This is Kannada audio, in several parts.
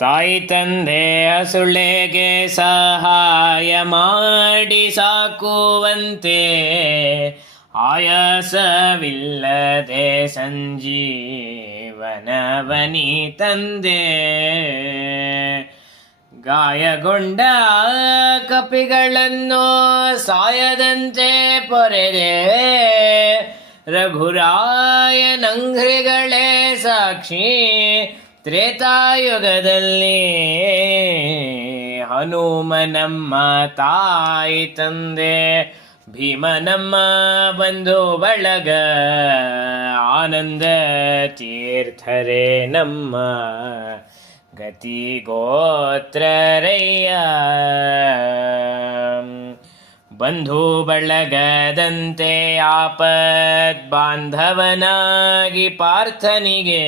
ತಾಯಿ ತಂದೆ ಸುಳ್ಳೆಗೆ ಸಹಾಯ ಮಾಡಿ ಸಾಕುವಂತೆ ಆಯಾಸವಿಲ್ಲದೆ ಸಂಜೀವನವನಿ ತಂದೆ. ಗಾಯಗೊಂಡ ಕಪಿಗಳನ್ನು ಸಾಯದಂತೆ ಪೊರೆದೆ. ರಘುರಾಯನಂಘ್ರಿಗಳೇ ಸಾಕ್ಷಿ ತ್ರೇತಾಯುಗದಲ್ಲಿ ಹನುಮನಮ್ಮ ತಾಯಿ ತಂದೆ ಭೀಮನಮ್ಮ ಬಂಧು ಬಳಗ ಆನಂದ ತೀರ್ಥರೇ ನಮ್ಮ ಗತಿ ಗೋತ್ರರಯ್ಯ. ಬಂಧು ಬಳಗದಂತೆ ಆಪದ್ ಬಾಂಧವನಾಗಿ ಪಾರ್ಥನಿಗೆ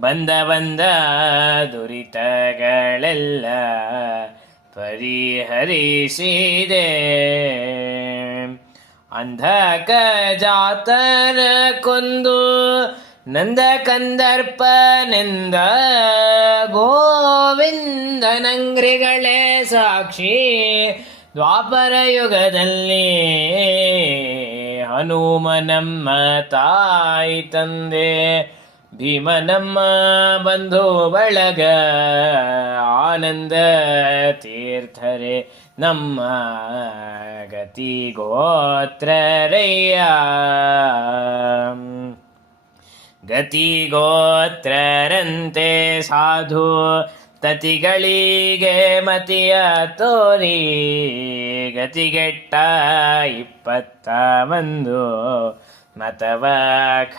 ಬಂದ ಬಂದ ದುರಿತಗಳೆಲ್ಲ ಪರಿಹರಿಸಿದೆ. ಅಂಧಕ ಜಾತರ ಕೊಂದು ನಂದ ಕಂದರ್ಪನೆಂದ ಗೋವಿಂದನಂಗ್ರಿಗಳೇ ಸಾಕ್ಷಿ ದ್ವಾಪರ ಯುಗದಲ್ಲಿ ಹನುಮನಮ್ಮ ತಾಯಿ ತಂದೆ. ಭೀಮನಮ್ಮ ಬಂಧು ಬಳಗ ಆನಂದ ತೀರ್ಥರೆ ನಮ್ಮ ಗತಿ ಗೋತ್ರರಯ್ಯ. ಗತಿ ಗೋತ್ರರಂತೆ ಸಾಧು ತತಿಗಳಿಗೆ ಮತಿಯ ತೋರಿ ಗತಿಗೆಟ್ಟ ಇಪ್ಪತ್ತ ಒಂದು ಮತವ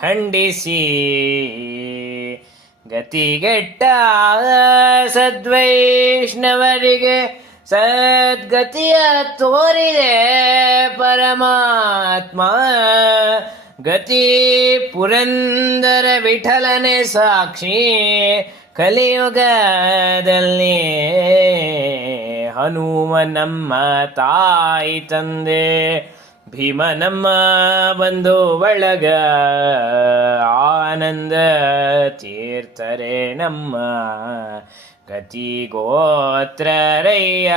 ಖಂಡಿಸಿ. ಗತಿಗೆಟ್ಟ ಸದ್ವೈಷ್ಣವರಿಗೆ ಸದ್ಗತಿಯ ತೋರಿದೆ ಪರಮಾತ್ಮ. ಗತಿ ಪುರಂದರ ವಿಠಲನೆ ಸಾಕ್ಷಿ ಕಲಿಯುಗದಲ್ಲಿ ಹನುಮನಮ್ಮ ತಾಯಿ ತಂದೆ. ಭೀಮನಮ್ಮ ಬಂದು ಬಳಗ ಆನಂದ ತೀರ್ಥರೆ ನಮ್ಮ ಗತಿ ಗೋತ್ರರಯ್ಯ.